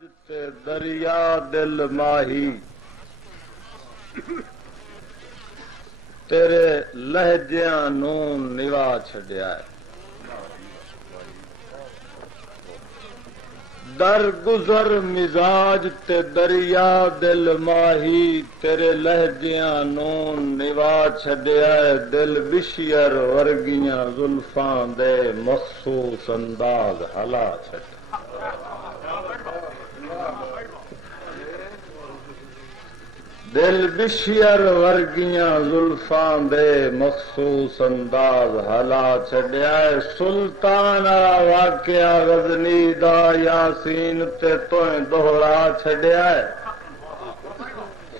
تے دریا دل ماہی تیرے لہجیاں نوں نوا چھڈیا ہے. در گزر مزاج تے دریا دل ماہی تیرے لہجیاں نوں نوا چھڈیا ہے. دل بشیر ورگیاں زلفاں دے مخصوص انداز ہلا چھڈیا. دل بشیر ورگیاں زلفاں دے مخصوص انداز ہلا چھڈیا ہے. سلطان واقعہ غزنی دا یاسین تے تویں دوہرا چھڈیا ہے.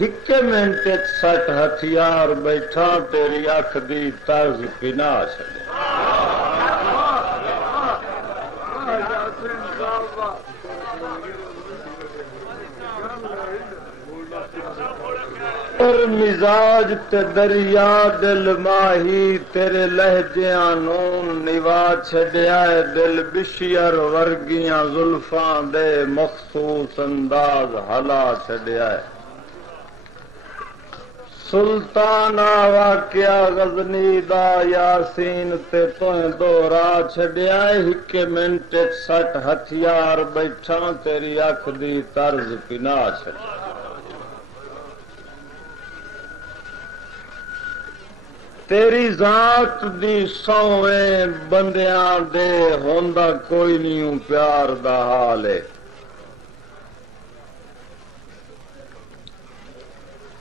ہک منٹ 60 ہتھیار بیٹھا تیری اکھ دی طرز پنا چھڈیا. اور مزاج تے دریا دل ماہی تیرے لہجیاں نوں نوا چھڈیا ہے. دل بشیر ورگیاں زلفاں دے مخصوص انداز ہلا چھڈیا ہے. سلطان واقعہ غزنی دا یاسین تے تویں دوہرا چھڈیا ہے. ہک منٹ 60 ہتھیار بیٹھا تیری اکھ دی طرز پنا چھڈیا. تیری ذات دی سویں بندیاں دے ہوندا کوئی نہیں پیار دا حال ہے.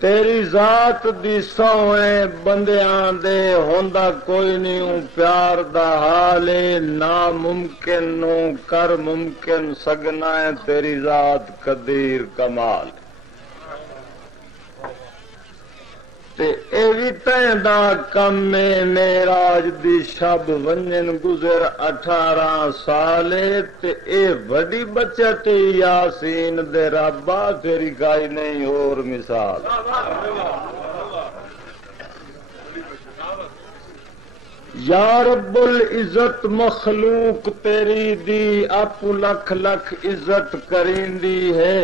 تیری ذات دی سویں بندیاں دے ہوندا کوئی نہیں پیار دا حال ہے. ناممکن نو کر ممکن سگنا ہے تیری ذات قدیر کمال. اے وی تیں دا کم میں معراج دی شب ونجن گزر 18 سال تے اے وڈی بچت یاسین دے ربا تیری گائی نہیں اور مثال. یا رب العزت مخلوق تیری دی اپ لکھ لکھ عزت کریندی ہے.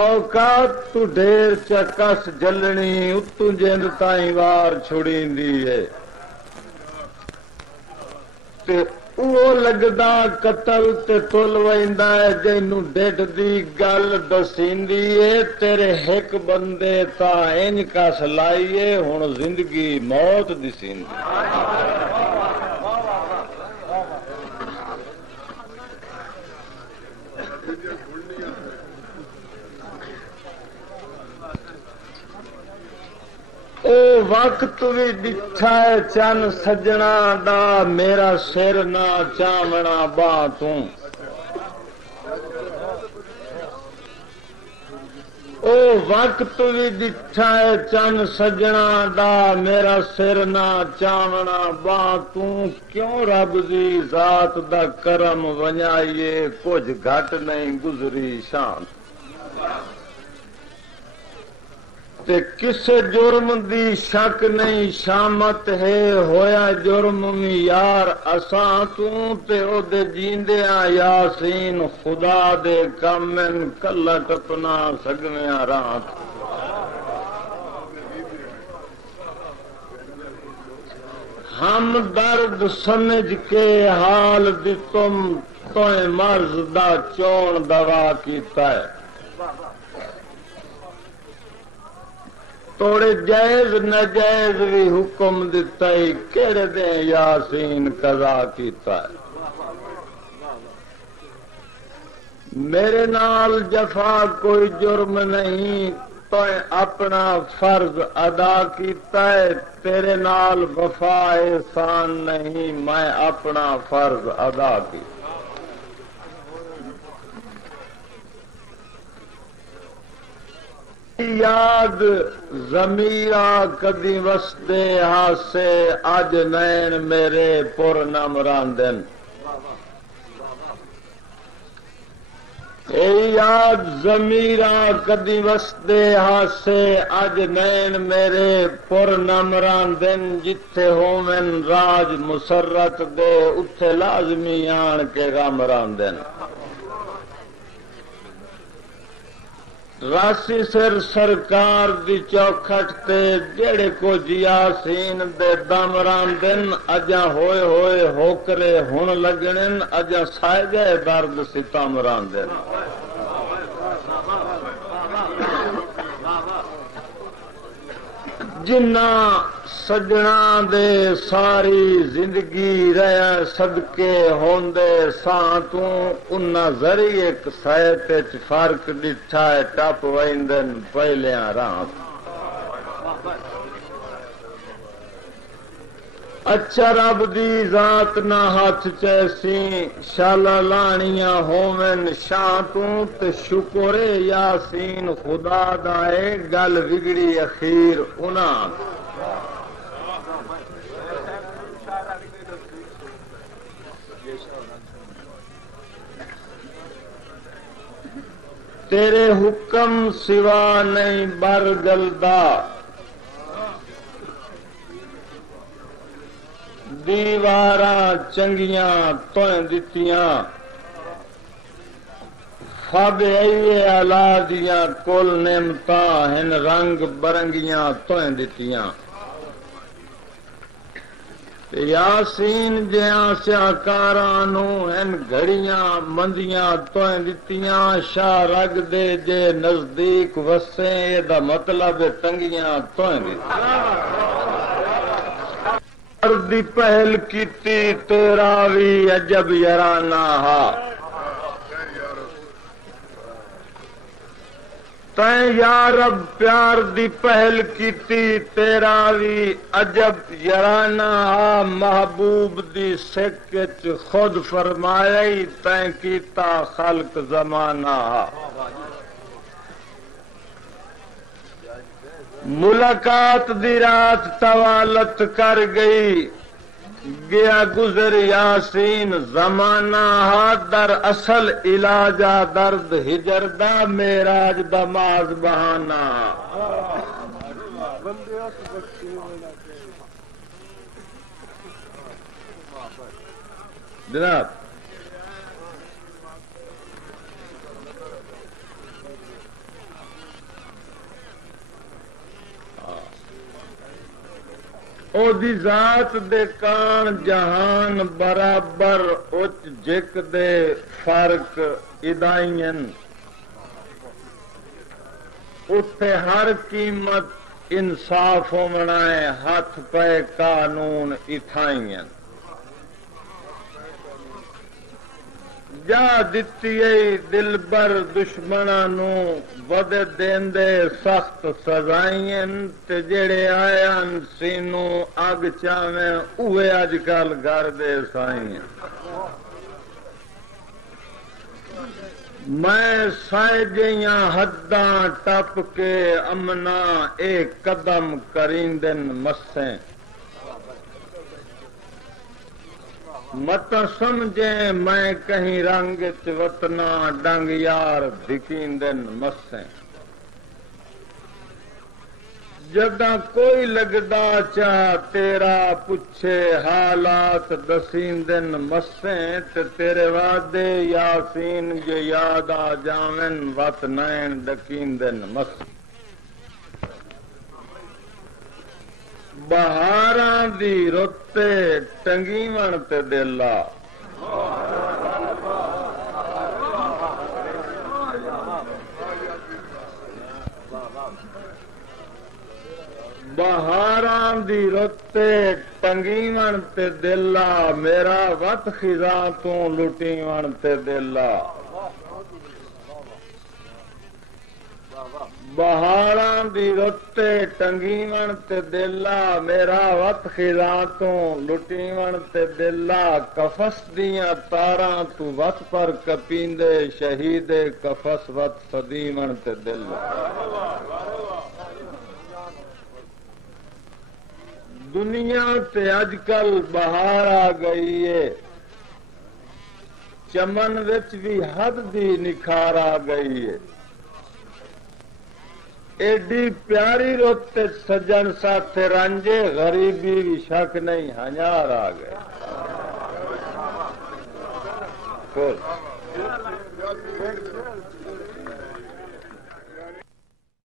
اوقات تو ڈھیر چکس جلنی اتو جند تائیں وار چھڑیندی ہے. تے او لگدا قتل تے تل ویندا ہے جینوں ڈڈ دی گل دسیندی ہے. تیرے ایک بندے تا انج کس لائیے ہن زندگی موت دسیندی. او وقت بھی ڈٹھا ہے چن سجنا دا میرا سر نہ چاونا باں توں. او وقت بھی ڈٹھا ہے چن سجنا دا میرا سر نہ چاونا باں توں. کیوں رب دی ذات دا کرم ونجائیے کچھ گھٹ نہیں گزری شان. تے کسے جرم دی شک نہیں شامت ہے ہویا جرم می یار اساں توں. تے او دے جیندیاں یاسین خدا دے کمن کلا ٹپنا سگویاں رات. ہم درد سمجھ کے حال دتم تویں مرض دا چون دوا کیتا ہے. توڑے جائز نجائز بھی حکم دیتا ہی کہڑے دیں یاسین قضا کیتا ہے. میرے نال جفا کوئی جرم نہیں تو اپنا فرض ادا کیتا ہے. تیرے نال وفا احسان نہیں میں اپنا فرض ادا کیتا. یاد ضمیرہ کدی وسدے ہاسے اج نین میرے پر نم راندن. اے یاد ضمیرہ کدی وسدے ہاسے اج نین میرے پر نم راندن. جتھے ہومن راج مسرت دے اتھے لازمی آن کے غم راندن. راسی سر سرکار دی چوکھٹ تے جڑے کو یاسین دے دم راندن اجا ہوئے ہوئے ہوکرے ہن لگنن اجا سائے جائے درد ستم راندن جنہ سجنا دے ساری زندگی رہا صدقے ہوندے ساں تو انہاں ذریعے ایک سائے فرق ڈٹھا ہے ٹپ ویندن پہلیاں رات اچھا رب دی ذات نہ ہاتھ چیسی شالا لانیاں ہومن شاہ تو تے شکر یاسین خدا دائے گل بگڑی اخیر انہاں تیرے حکم سوا نہیں بر جلدا دیواراں چنگیاں تویں دتیاں فب ایے اعلی دیاں کل نعمتاں ہن رنگ برنگیاں تویں دتیاں یاسین جیاں سیاکاراں نو ہن گھڑیاں مندیاں تویں دتیاں شاہ رگ دے جے نزدیک وسے دا مطلب تنگیاں تویں دتیاں دی پہل کیتی تیرا وی عجب یارانہ ہا تیں یا رب پیار دی پہل کیتی تیرا وی عجب یارانہ ہا محبوب دی سکھ خود فرمائی تیں کیتا خلق زمانہ ہا ملاقات دی رات طوالت کر گئی گیا گزر یاسین زمانہ ہا در اصل علاجہ درد ہجر دا میراج دا ماز بہانہ جناب او دی ذات دے کان جہان برابر اچ جک دے فرق ادائین اتھے ہر قیمت انصاف منائے ہاتھ پہ قانون اتھائین جا دتی دل بر دشمناں نو ود دیندے سخت سزائیں تے جڑے آیاں سینو اگ چاویں اوے اج کل گھر دے سائیں میں سائے جیاں حداں ٹپ کے امنا اے قدم کریندن مسیں مت سمجھیں میں کہیں رنگ وطنا ڈنگ یار دکیندن مسیں جداں کوئی لگدا چاہ تیرا پچھے حالات دسیندن مسیں تے تیرے وعدے یاسین جو یاد آ جاون وط نین ڈکیندن مسیں بہاراں دی رتے ٹنگیون تے دلا بہاراں دی رتے ٹنگیون تے دلا میرا وت خزاں تو لٹیون تے دلا بہاراں دی رتے ٹنگیون تے دلا میرا وت خزاں تو لٹیون تے دلا کفس دیاں تاراں تو وت پر کپیندے شہید کفس وت سدیون تے دلا دنیا تے اج کل بہار آ گئی ہے چمن وچ بھی حد دی نکھار آ گئی ہے ایڈی پیاری رت سجن ساتھ رنجے غریبی بھی شک نہیں ہنار آ گئے